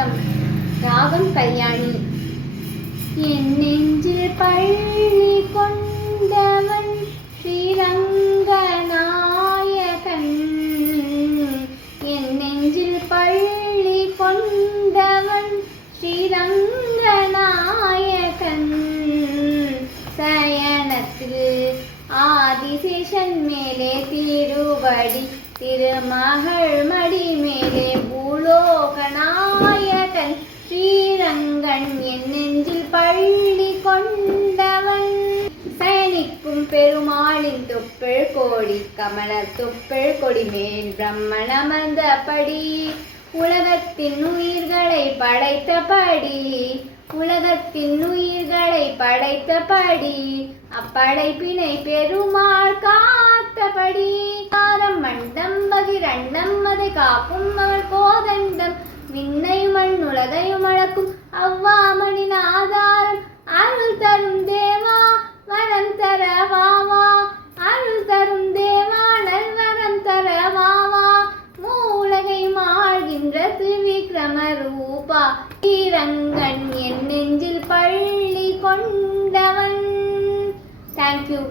முத்தம் ராகம் கல்யாணி. என் நெஞ்சில் பள்ளி கொண்டவன் ஸ்ரீரங்கநாயகன் என் நெஞ்சில் பள்ளி கொண்டவன் ஸ்ரீரங்கநாயகன் சயனத்தில் ஆதிசேஷன் மேலே திருவடி திருமகள் மடிமே மேலே பூலோகநாயகன் ஸ்ரீரங்கன் என் நெஞ்சில் பள்ளி கொண்டவன். சயனிக்கும் பெருமாளின் தொப்பிள் கோடி கமல தொப்பிள் கொடி மேல் பிரம்மன் அமர்ந்தபடி உலகத்தின் உயிர்களை படைத்தபடி உலகத்தின் உயிர்களை படைத்தபடி அப்படைப்பினை பெருமாள் காத்தபடி. காரம் மண்டம் பகிரண்டம் அதை காக்கும் அழக்கும் அவ்வாமனின் ஆதாரம் அருள் தரும் தேவா வரம் தர வாவா அருள் தரும் தேவா நல்வரம் தர வாவா மூலகையும் ஆழ்கின்ற திரிவிக்ரம ரூபா ஸ்ரீரங்கன் என் நெஞ்சில் பள்ளி கொண்டவன். தேங்க்யூ